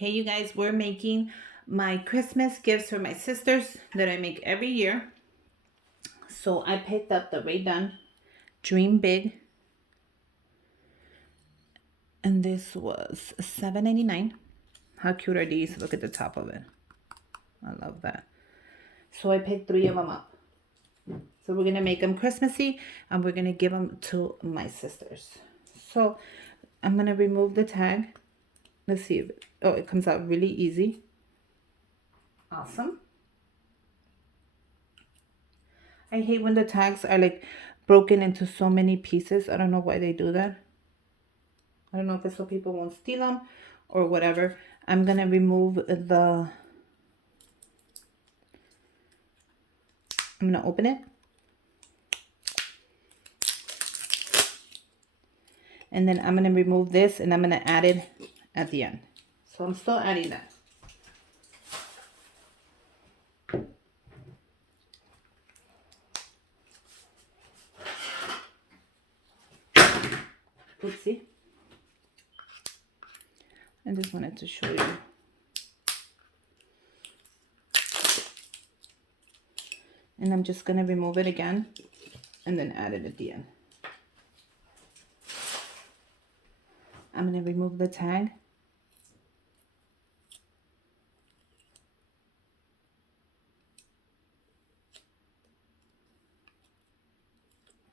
Hey, you guys, we're making my Christmas gifts for my sisters that I make every year. So I picked up the Rae Dunn Dream Big, and this was $7.99. How cute are these? Look at the top of it. I love that. So I picked 3 of them up. So we're going to make them Christmassy, and we're going to give them to my sisters. So I'm going to remove the tag. Let's see if it comes out really easy. Awesome. I hate when the tags are like broken into so many pieces. I don't know why they do that. I don't know if it's so people won't steal them or whatever. I'm going to remove I'm going to open it. And then I'm going to remove this and I'm going to add it at the end. So I'm still adding that. Oopsie. I just wanted to show you. And I'm just going to remove it again and then add it at the end. I'm going to remove the tag.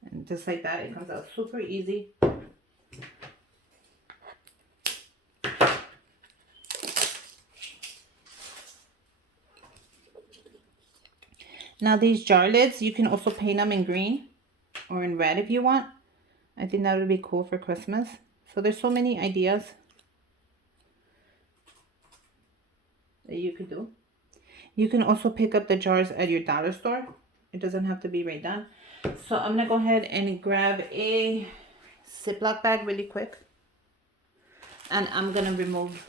And just like that, it comes out super easy. Now these jar lids, you can also paint them in green or in red if you want. I think that would be cool for Christmas. So there's so many ideas that you could do. You can also pick up the jars at your dollar store. It doesn't have to be Rae Dunn. So I'm going to go ahead and grab a Ziploc bag really quick. And I'm going to remove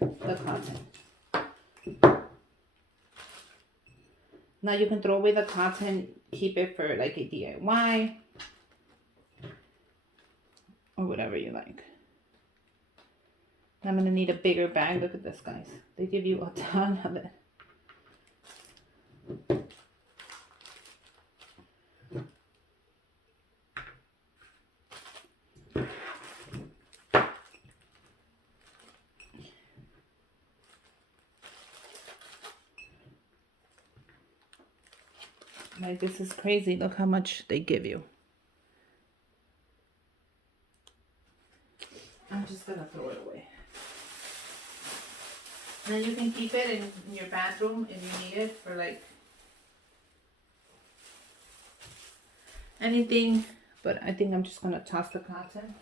the cotton. Now you can throw away the cotton, keep it for like a DIY or whatever you like. I'm going to need a bigger bag. Look at this, guys. They give you a ton of it. Like, this is crazy. Look how much they give you. I'm just going to throw it away. And then you can keep it in your bathroom if you need it for like anything. But I think I'm just going to toss the cotton.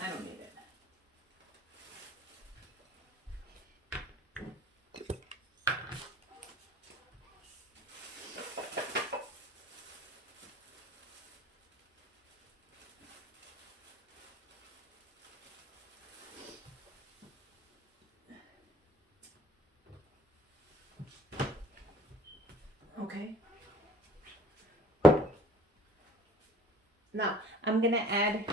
I don't need it. Okay. Now, I'm going to add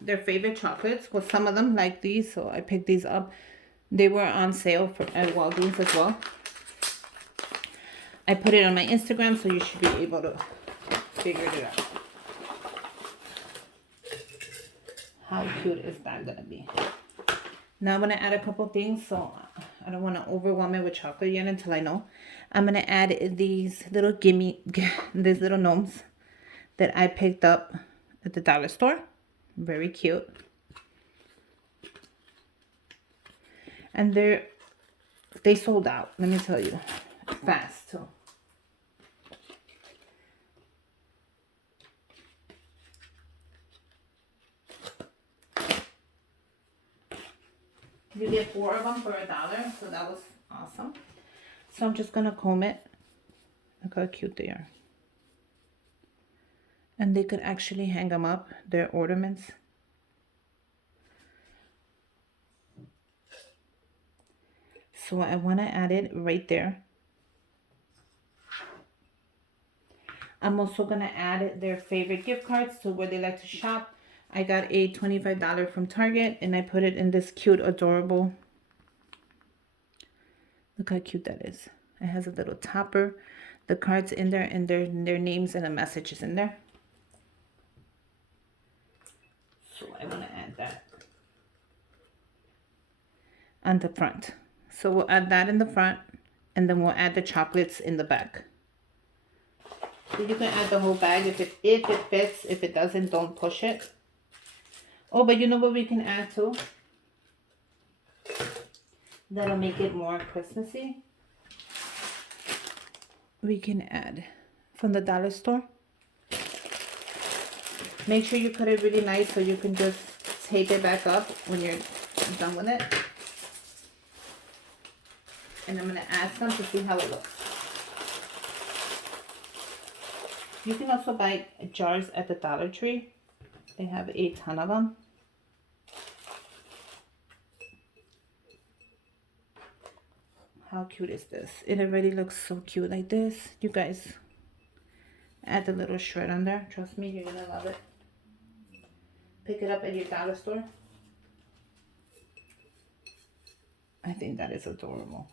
their favorite chocolates. Well, some of them like these, so I picked these up. They were on sale at Walgreens as well. I put it on my Instagram, so you should be able to figure it out. How cute is that going to be? Now I'm going to add a couple things, so I don't want to overwhelm it with chocolate yet until I know. I'm going to add these little these little gnomes that I picked up at the dollar store. Very cute. And they sold out, let me tell you. Fast too. You get 4 of them for $1, so that was awesome. So I'm just gonna comb it. Look how cute they are. And they could actually hang them up, their ornaments. So I want to add it right there. I'm also going to add their favorite gift cards to where they like to shop. I got a $25 from Target and I put it in this cute, adorable Look how cute that is. It has a little topper. The cards in there and their names and the messages in there. So I want to add that on the front. So we'll add that in the front, and then we'll add the chocolates in the back. So you can add the whole bag if it fits. If it doesn't, don't push it. Oh, but you know what we can add too? That'll make it more Christmassy. We can add from the dollar store. Make sure you cut it really nice so you can just tape it back up when you're done with it. And I'm going to add some to see how it looks. You can also buy jars at the Dollar Tree. They have a ton of them. How cute is this? It already looks so cute like this. You guys, add the little shred on there. Trust me, you're going to love it. Pick it up at your dollar store. I think that is adorable.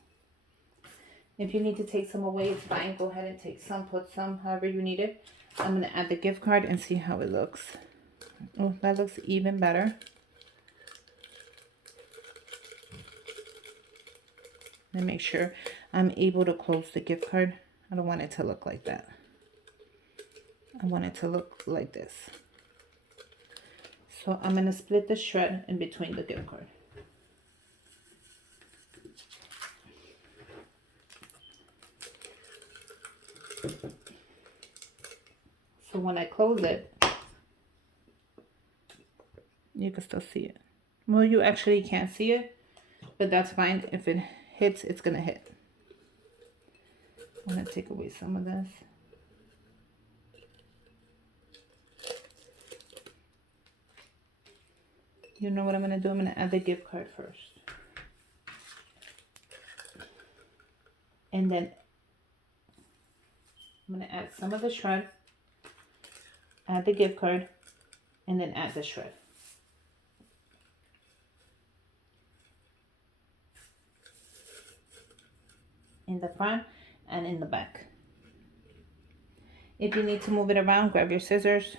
If you need to take some away, it's fine. Go ahead and take some, put some, however you need it. I'm going to add the gift card and see how it looks. Oh, that looks even better. And make sure I'm able to close the gift card. I don't want it to look like that. I want it to look like this. So I'm going to split the shred in between the gift card. So when I close it, you can still see it. Well, you actually can't see it, but that's fine. If it hits, it's going to hit. I'm going to take away some of this. You know what I'm going to do? I'm going to add the gift card first. And then I'm going to add some of the shred, add the gift card, and then add the shred. In the front and in the back. If you need to move it around, grab your scissors.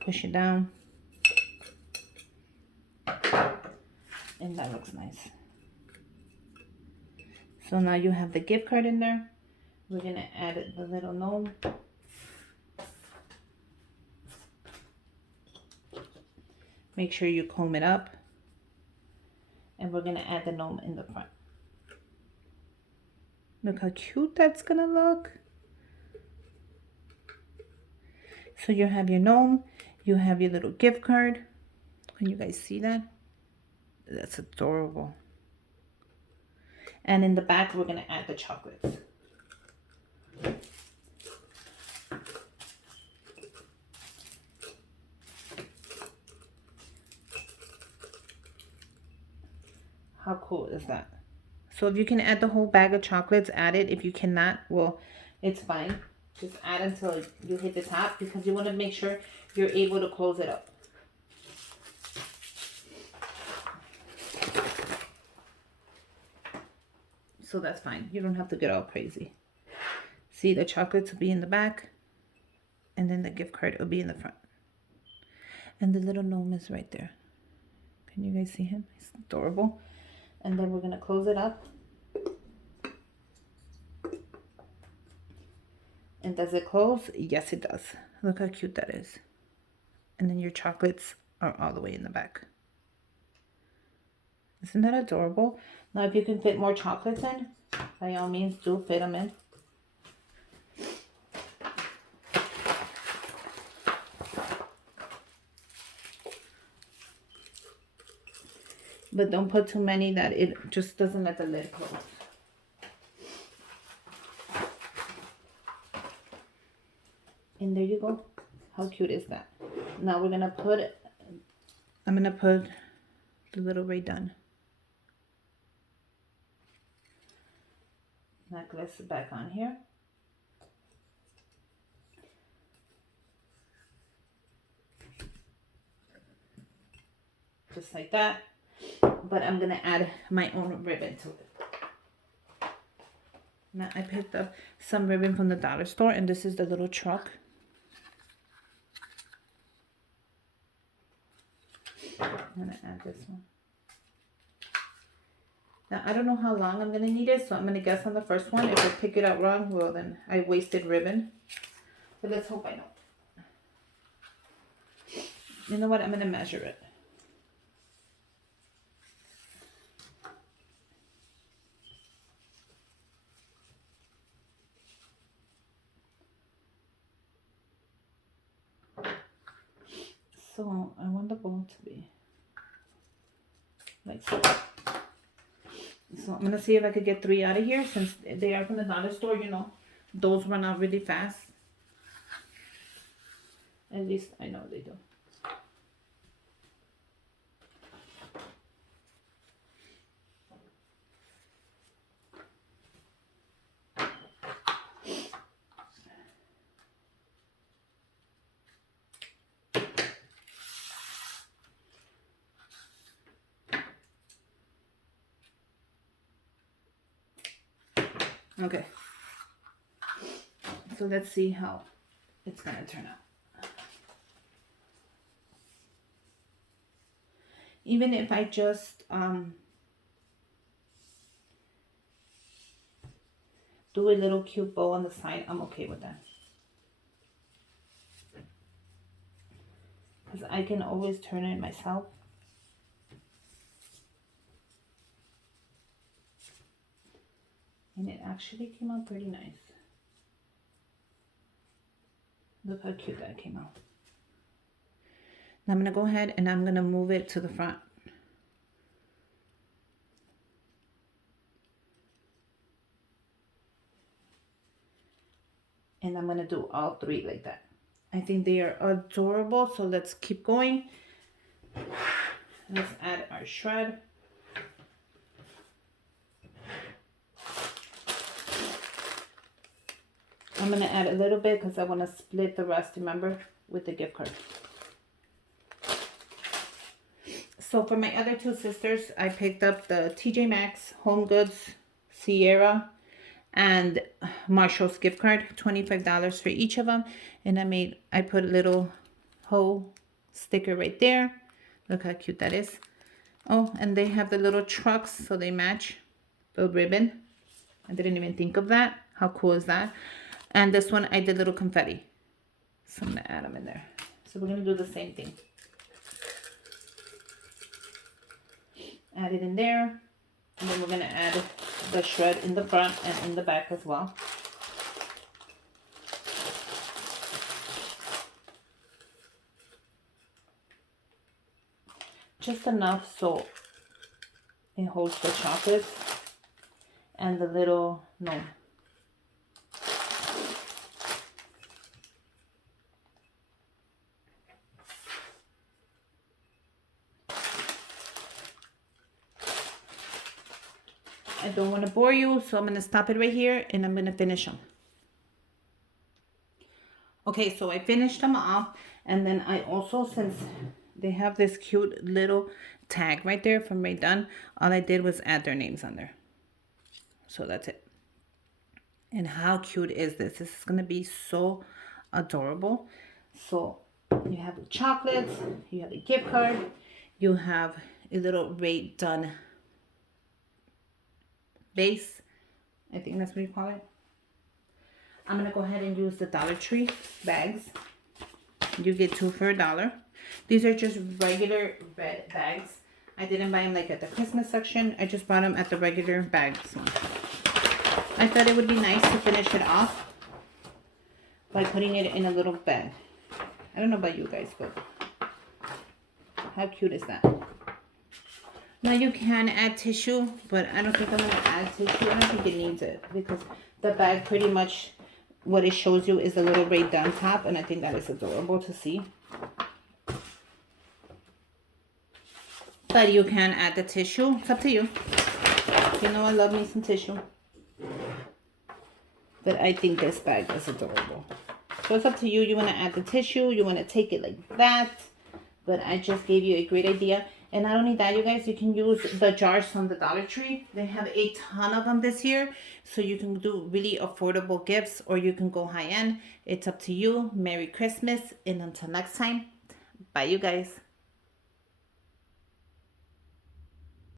Push it down. And that looks nice. So now you have the gift card in there. We're going to add the little gnome. Make sure you comb it up. And we're going to add the gnome in the front. Look how cute that's going to look. So you have your gnome. You have your little gift card. Can you guys see that? That's adorable. And in the back, we're going to add the chocolates. How cool is that? So if you can add the whole bag of chocolates, add it. If you cannot, well, it's fine. Just add until you hit the top because you want to make sure you're able to close it up. So that's fine. You don't have to get all crazy. See, the chocolates will be in the back. And then the gift card will be in the front. And the little gnome is right there. Can you guys see him? He's adorable. And then we're going to close it up. And does it close? Yes, it does. Look how cute that is. And then your chocolates are all the way in the back. Isn't that adorable? Now, if you can fit more chocolates in, by all means, do fit them in. But don't put too many that it just doesn't let the lid close. And there you go. How cute is that? Now we're going to put, I'm going to put the little Rae Dunn necklace back on here. Just like that. but I'm gonna add my own ribbon to it. Now I picked up some ribbon from the dollar store, and this is the little truck. I'm gonna add this one. Now I don't know how long I'm gonna need it, so I'm gonna guess on the first one. If I pick it out wrong, well then I wasted ribbon. But let's hope I don't. You know what? I'm gonna measure it. So I want the ball to be like so. So I'm gonna see if I could get 3 out of here, since they are from the dollar store, you know, those run out really fast. At least I know they do. Okay, so let's see how it's gonna turn out. Even if I just do a little cute bow on the side, I'm okay with that. Because I can always turn it myself. And it actually came out pretty nice. Look how cute that came out. Now I'm going to go ahead and I'm going to move it to the front. And I'm going to do all 3 like that. I think they are adorable, so let's keep going. Let's add our shred. I'm going to add a little bit because I want to split the rest, remember, with the gift card. So for my other 2 sisters, I picked up the TJ Maxx, Home Goods, Sierra, and Marshall's gift card, $25 for each of them. And I put a little whole sticker right there. Look how cute that is. Oh, and they have the little trucks, so they match the ribbon. I didn't even think of that. How cool is that? And this one, I did little confetti. So I'm going to add them in there. So we're going to do the same thing. Add it in there. And then we're going to add the shred in the front and in the back as well. Just enough so it holds the chocolates and the little gnome. I don't want to bore you, so I'm going to stop it right here and I'm going to finish them. Okay, so I finished them off, and then I also, since they have this cute little tag right there from Rae Dunn, all I did was add their names on there. So that's it. And how cute is this? This is going to be so adorable. So you have the chocolates, you have a gift card, you have a little Rae Dunn base. I think that's what you call it. I'm going to go ahead and use the Dollar Tree bags. You get 2 for $1. These are just regular red bags. I didn't buy them like at the Christmas section. I just bought them at the regular bags. I thought it would be nice to finish it off by putting it in a little bag. I don't know about you guys, but how cute is that? Now you can add tissue, but I don't think I'm going to add tissue. I don't think it needs it because the bag pretty much, what it shows you is a little Rae Dunn top, and I think that is adorable to see. But you can add the tissue. It's up to you. You know I love me some tissue. But I think this bag is adorable. So it's up to you. You want to add the tissue. You want to take it like that. But I just gave you a great idea. And not only that, you guys, you can use the jars from the Dollar Tree. They have a ton of them this year. So you can do really affordable gifts or you can go high end. It's up to you. Merry Christmas. And until next time, bye, you guys.